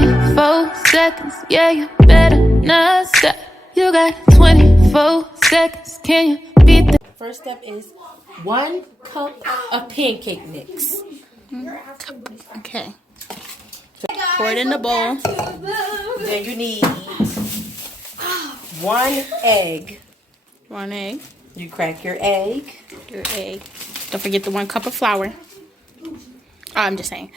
24 seconds, yeah, you better not stop. You got 24 seconds, can you beat that? First step is 1 cup of pancake mix. Okay. So pour it in the bowl. Then you need 1 egg. 1 egg. You crack your egg. Your egg. Don't forget the 1 cup of flour. Oh, I'm just saying.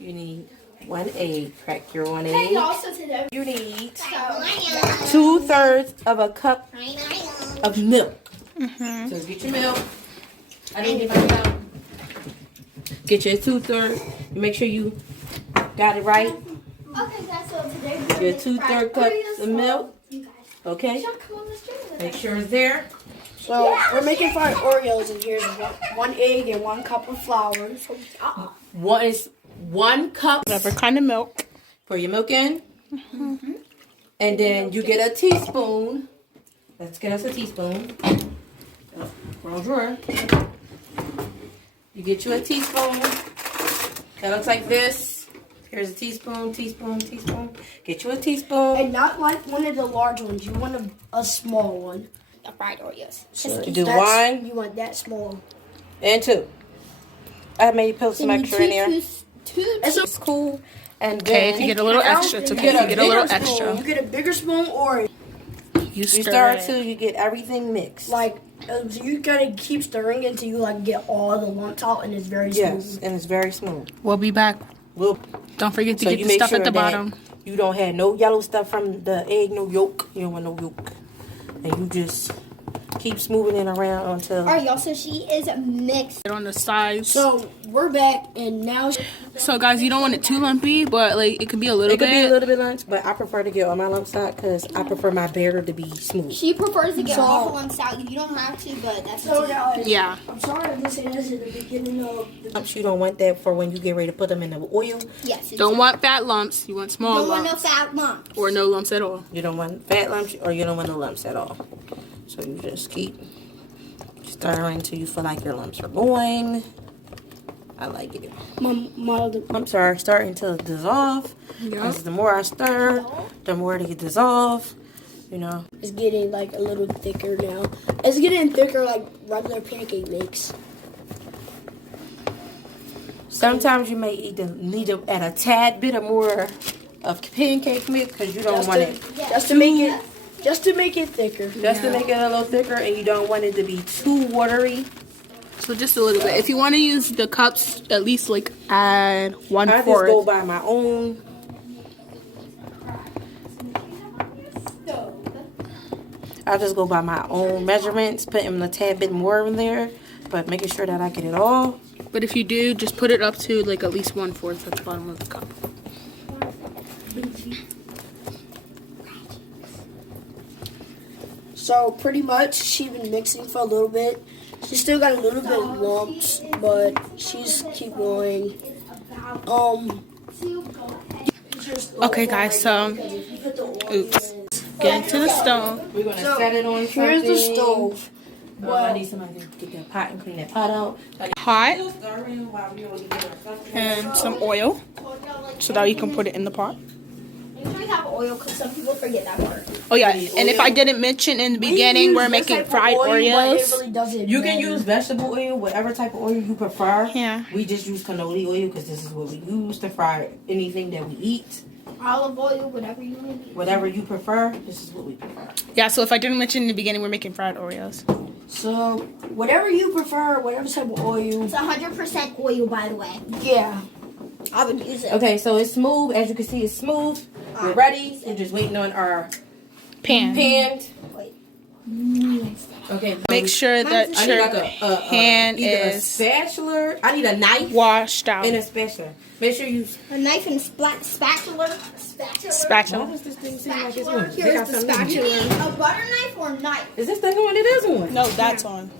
You need 1 egg. Crack your 1 egg. You need 2/3 of a cup of milk. So get your milk. I didn't get my milk. Get your 2/3. Make sure you got it right. Okay, guys, so today Your 2/3 cups of milk. Okay. Make sure it's there. So we're making fried Oreos, and here's 1 egg and 1 cup of flour. So, One is 1 cup Whatever kind of milk. for your milk in. And then you get a teaspoon. Let's get us a teaspoon. Wrong drawer. You get you a teaspoon. That looks like this. Here's a teaspoon, teaspoon, teaspoon. Get you a teaspoon. and not like one of the large ones. You want a small one. the fried Oreos. So do 1 You want that small. and 2. I may put some extra in there. Two. It's cool. And Okay, then if you get a little extra, it's okay. If you get a little extra. You get a bigger spoon, or You you stir start it. till you get everything mixed. like you gotta keep stirring until you like get all the lumps out, and it's very Yes, smooth. and it's very smooth. We'll be back. Well, Don't forget to so get you the make stuff sure at the that bottom. you don't have no yellow stuff from the egg, no yolk. You don't want no yolk. And you just keep smoothing it around until... Alright, y'all, so she is mixed. Put on the sides. So we're back, and now So guys, you don't want it too lumpy, but like it could be a little It could bit. be a little bit lunch, but I prefer to get all my lumps out because I prefer my batter to be smooth. She prefers to get all the lumps out. You don't have to, but that's so what guys, Yeah. I'm sorry I didn't say this at the beginning of the Lumps, you don't want that for when you get ready to put them in the oil. Yes. Don't want fat lumps. You want small Don't want no lumps. fat lumps. Or no lumps at all. You don't want fat lumps or you don't want no lumps at all. So you just keep stirring until you feel like your lumps are going. I like it. I'm sorry, start until it dissolve. Because the more I stir, the more it dissolve. You know. It's getting like a little thicker now. It's getting thicker like regular pancake mix. Sometimes you may either need to add a tad bit or more of pancake mix because you don't want it Just to make it thicker. just to make it a little thicker, and you don't want it to be too watery. So just a little bit. If you want to use the cups, at least like add 1/4. I just go by my own. I just go by my own measurements, putting a tad bit more in there, but making sure that I get it all. But if you do, just put it up to like at least 1/4 at the bottom of the cup. So pretty much she's been mixing for a little bit. She's still got a little bit of lumps, but she's keep going. Okay, guys, so Oops. Get into the stove. we're gonna set it on. Here's the stove. I need somebody to get that pot and clean that pot out. Hot and some oil so that you can put it in the pot. We have oil because some people forget that part. Oh yeah, and if I didn't mention in the beginning, we're making fried Oreos. You can use vegetable oil, whatever type of oil you prefer. Yeah. We just use canola oil because this is what we use to fry anything that we eat. Olive oil, whatever you need. Whatever you prefer, this is what we prefer. Yeah, so if I didn't mention in the beginning, we're making fried Oreos. So whatever you prefer, whatever type of oil. It's 100% oil, by the way. Yeah. I would use it. Okay, so it's smooth. As you can see, it's smooth. We're ready. We're just waiting on our Pan. Okay. Make sure that I need your like a pan either a is spatula. I need a knife washed out. and a spatula. Make sure you. A knife and spatula. Why Spatula. does this thing seem like it's Spatula. on? Here's the spatula. A butter knife or knife? Is this thing on? It is on. No, that's on.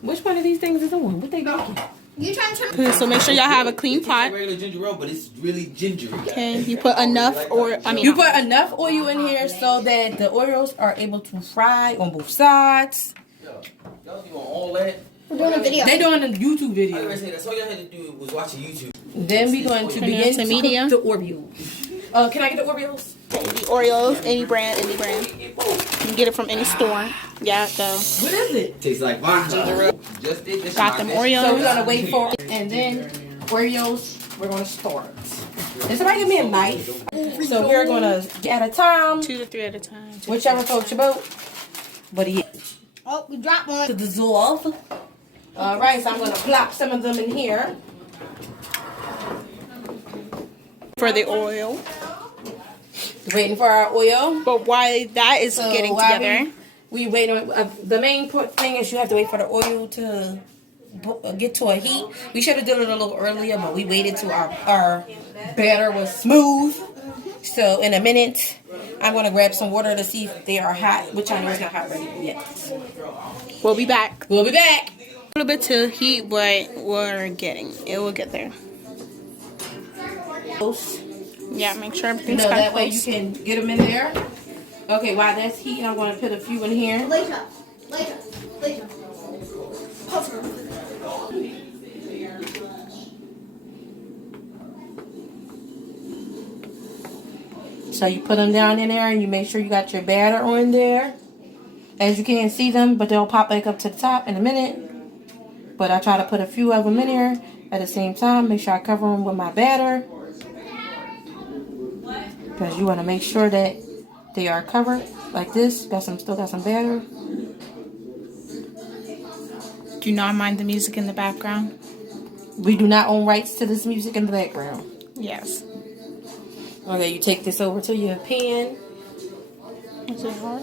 Which one of these things is on? What they making? You trying to turn Okay, so make sure y'all have a clean pot. Regular ginger ale, but it's really gingery. Okay, you put enough, or I mean, You put enough oil in here so that the Oreos are able to fry on both sides. Y'all doing all that? We're doing a video. They doing a YouTube I video. was say that's all y'all had to do was watch a YouTube. Then we're going to Turn it begin to to medium. cook the Oreos. Can I get the Oreos? The Oreos, any brand, any brand. You can get it from any store. Yeah, so What is it? Tastes like vodka. Just did this. got them So we're Oreos. gonna wait for it, and then Oreos. We're gonna start. Can somebody give me a knife? So we're gonna at a time, 2 to 3 at a time. whichever floats your boat. But yeah, Oh, we dropped one. to dissolve. All right, so I'm gonna plop some of them in here. For the oil. Waiting for our oil. But while that is So getting while together, we wait on the main thing is you have to wait for the oil to get to a heat. We should have done it a little earlier, but we waited till our batter was smooth. So in a minute, I'm gonna grab some water to see if they are hot, which I know is not hot ready yet. we'll be back. We'll be back. A little bit to heat, but it will get there. Yeah, make sure You everything's know, kind that of way you close. can get them in there. Okay, while that's heating, I'm gonna put a few in here. Later. So you put them down in there and you make sure you got your batter on there. As you can't see them, but they'll pop back up to the top in a minute. But I try to put a few of them in there at the same time. Make sure I cover them with my batter. Because you want to make sure that they are covered like this. Still got some batter. Do you not mind the music in the background? We do not own rights to this music in the background. Yes. Okay, you take this over to your pan. Is it hard?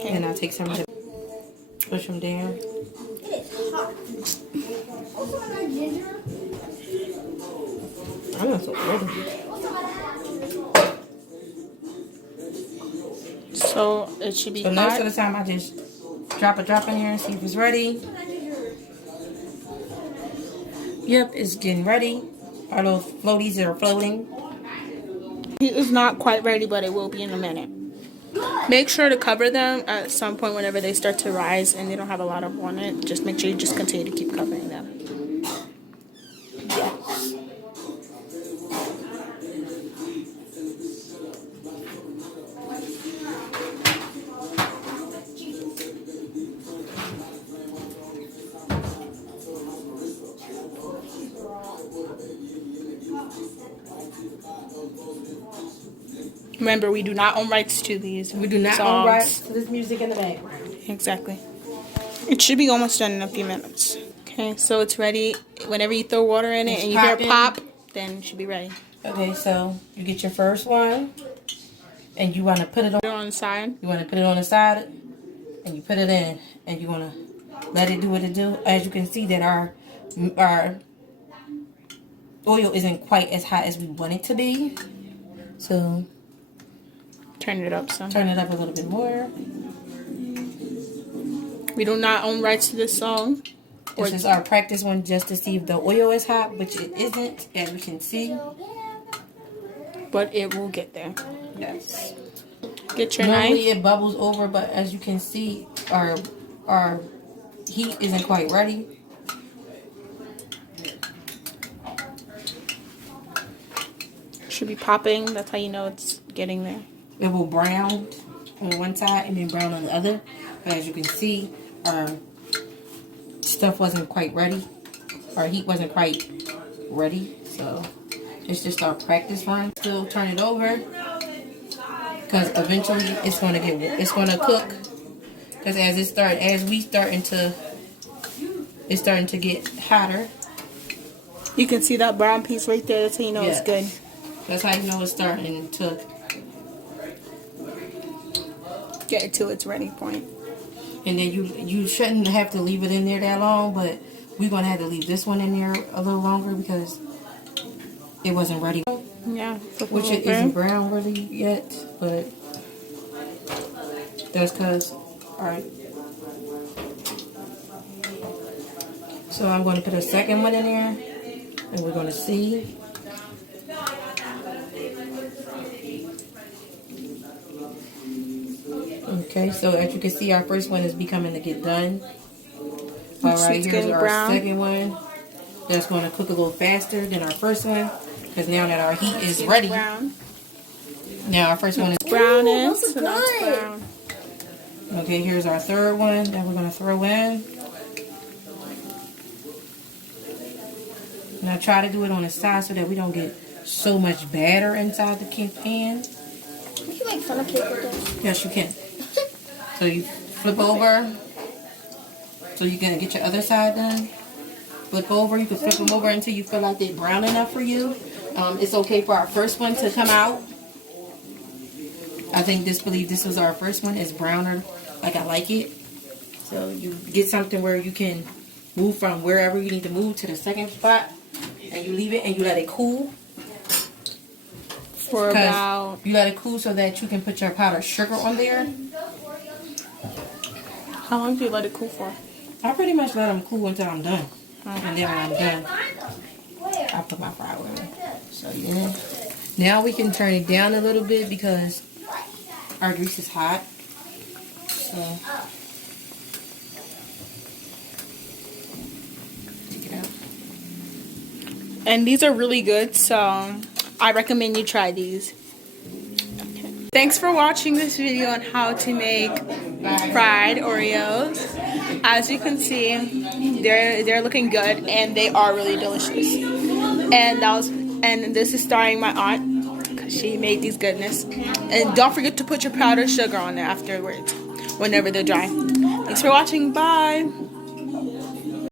And I'll take some of the push them down. I'm not so ready. So it should be So most hot. of the time I just drop in here and see if it's ready. Yep, it's getting ready. Our little floaties are floating. It's not quite ready, but it will be in a minute. Make sure to cover them at some point whenever they start to rise and they don't have a lot of on it. Just make sure you just continue to keep covering them. Remember, we do not own rights to these. We do not songs. own rights to this music in the background. Exactly. It should be almost done in a few minutes. Okay, so it's ready. Whenever you throw water in it It's and you hear popping. a pop, then it should be ready. Okay, so you get your first one, and you want to put it Put it on the side. You want to put it on the side, and you put it in, and you want to let it do what it do. As you can see, that our oil isn't quite as hot as we want it to be. So Turn it up some. turn it up a little bit more. We do not own rights to this song. This is our practice one just to see if the oil is hot, which it isn't, as we can see. But it will get there. Yes. Get your Normally knife. it bubbles over, but as you can see, our heat isn't quite ready. Should be popping. That's how you know it's getting there. It will brown on one side and then brown on the other. But as you can see, our stuff wasn't quite ready. Our heat wasn't quite ready. So it's just our practice run. Still turn it over, because eventually it's gonna cook. Because it's starting to get hotter. You can see that brown piece right there. That's how you know it's good. That's how you know it's starting to Get it to its ready point. And then you shouldn't have to leave it in there that long, but we're gonna have to leave this one in there a little longer because it wasn't ready. Yeah. Which it isn't brown really yet, but that's because, alright. So I'm gonna put a second one in there and we're gonna see. Okay, so as you can see, our first one is becoming to get done. Alright, here's getting our brown. second one. that's going to cook a little faster than our first one. Because now that our heat is ready, Brown. now our first one is Brown in. those are So now it's good. brown. okay. Here's our third one that we're going to throw in. Now try to do it on the side so that we don't get so much batter inside the pan. You can make funnel cake with this. Yes, you can. So you flip over so you can get your other side done. Flip over. You can flip them over until you feel like they're brown enough for you. It's okay for our first one to come out. I believe this was our first one. It's browner like I like it. So you get something where you can move from wherever you need to move to the second spot. And you leave it and you let it cool. For about. You let it cool so that you can put your powdered sugar on there. How long do you let it cool for? I pretty much let them cool until I'm done. And then when I'm done, I'll put my flour in. So yeah. Now we can turn it down a little bit because our grease is hot. So take it out. And these are really good, so I recommend you try these. Thanks for watching this video on how to make fried Oreos. As you can see, they're looking good and they are really delicious. And this is starring my aunt because she made these goodness. And don't forget to put your powdered sugar on there afterwards, whenever they're dry. Thanks for watching. Bye.